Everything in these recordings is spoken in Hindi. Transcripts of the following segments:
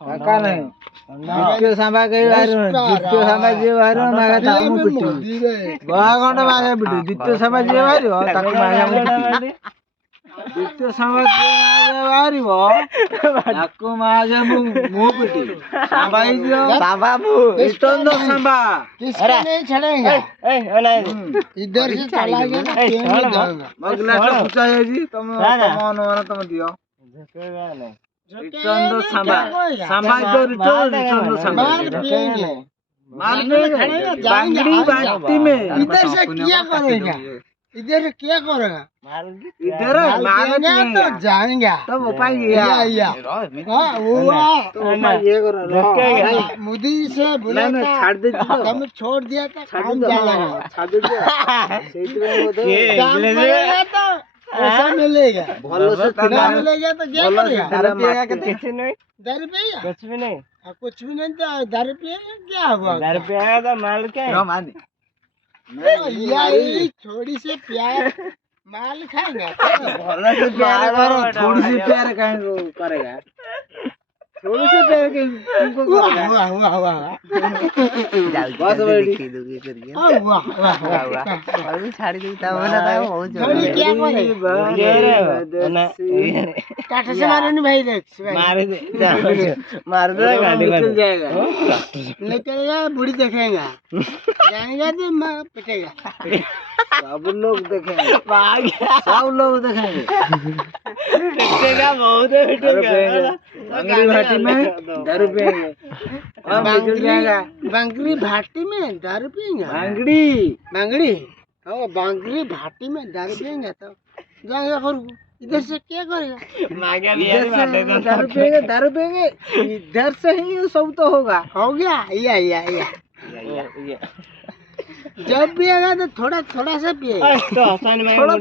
काका नहीं द्वितीय सांबा कई बार द्वितीय सांबा जे बार मागा ताकू पिटी गहा गंड मागा पिटी द्वितीय सांबा जे बार ताकू मागा पिटी द्वितीय सांबा जे मागा बारिबो ताकू मागा मु पिटी सांबा ही जो सांबा मु इष्टंद सांबा किसको नहीं छड़ेगा इधर से चला गया मगला से पूछा है जी तुम अनुमान तुम दियो इष्टंद सांबा सांबा जो इष्टंद सांबा मार बांगड़ी बाटी में इधर से क्या करेगा इधर क्या करेगा इधर मारेंगे तो जाएंगे तब उपाय ये हाँ वो तो उपाय ये करो मोदी से बोला नहीं था छाड़ दे हम छोड़ दिया था काम चलेगा छाड़ दे सही तो काम करेगा तो ऐसा मिलेगा भलो से ना मिलेगा तो क्या करेगा दारू पिएगा कुछ नहीं दारू पिएगा कुछ भी नहीं कुछ भी नहीं तो दारू पिएगा क्या हुआ घर पे आया था माल क्या है माने यही थोड़ी से प्यार माल खाएगा भलो से प्यार करो थोड़ी सी प्यार करेगा थोड़ी सी प्यार तुमको करेगा हुआ बस बेटी हुआ छाड़ी दी तब बना था बहुत थोड़ी क्या करे काटा से मारो नहीं भाई देख मार दे गाड़ी निकल जाएगा निकलेगा बुढ़ी देखेगा जाएगा तो पिटेगा सब लोग देखेंगे सब लोग देखेंगे पिटेगा बहुत पिटेगा अंग्रेजी भाटी में दारू पिएंगे और निकल जाएगा बांगड़ी भाटी में दारू पिएंगे बांगड़ी बांगड़ी हाँ बांगड़ी भाटी में दारू पिएंगे तो जाएगा और इधर से क्या करेगा इधर से दारू पिएंगे इधर से ही सब तो होगा हो गया या जब पिएगा तो थोड़ा थोड़ा सा पिएगा तो आसान में थोड़ा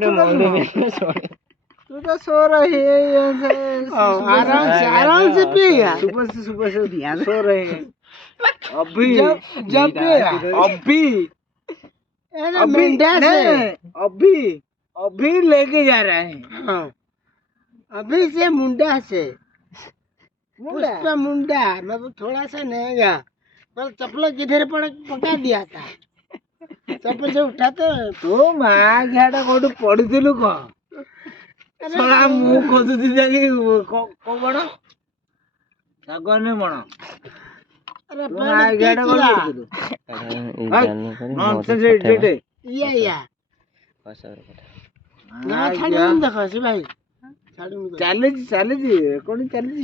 तू तो सो रही है आराम से पिएगा सुबह से ध्यान सो रहे हैं अभी जब पिएगा अभी मेंढा से अभी लेके जा रहे हैं हाँ अभी से मुंडा से पुष्पा मुंडा मतलब थोड़ा सा नहेगा पर चप्पल किधर पका दिया था चप्पल से उठाते तो माँ घाटा कोटू पड़िथिलु कौन सला मु खोजुती जाकी को बड़ सागने बण अरे माँ घाटा कोटू पड़िथिलु नॉनसेंस इडियट या ना छाड़ी देखो सी भाई चालीजी कोनी चालीजी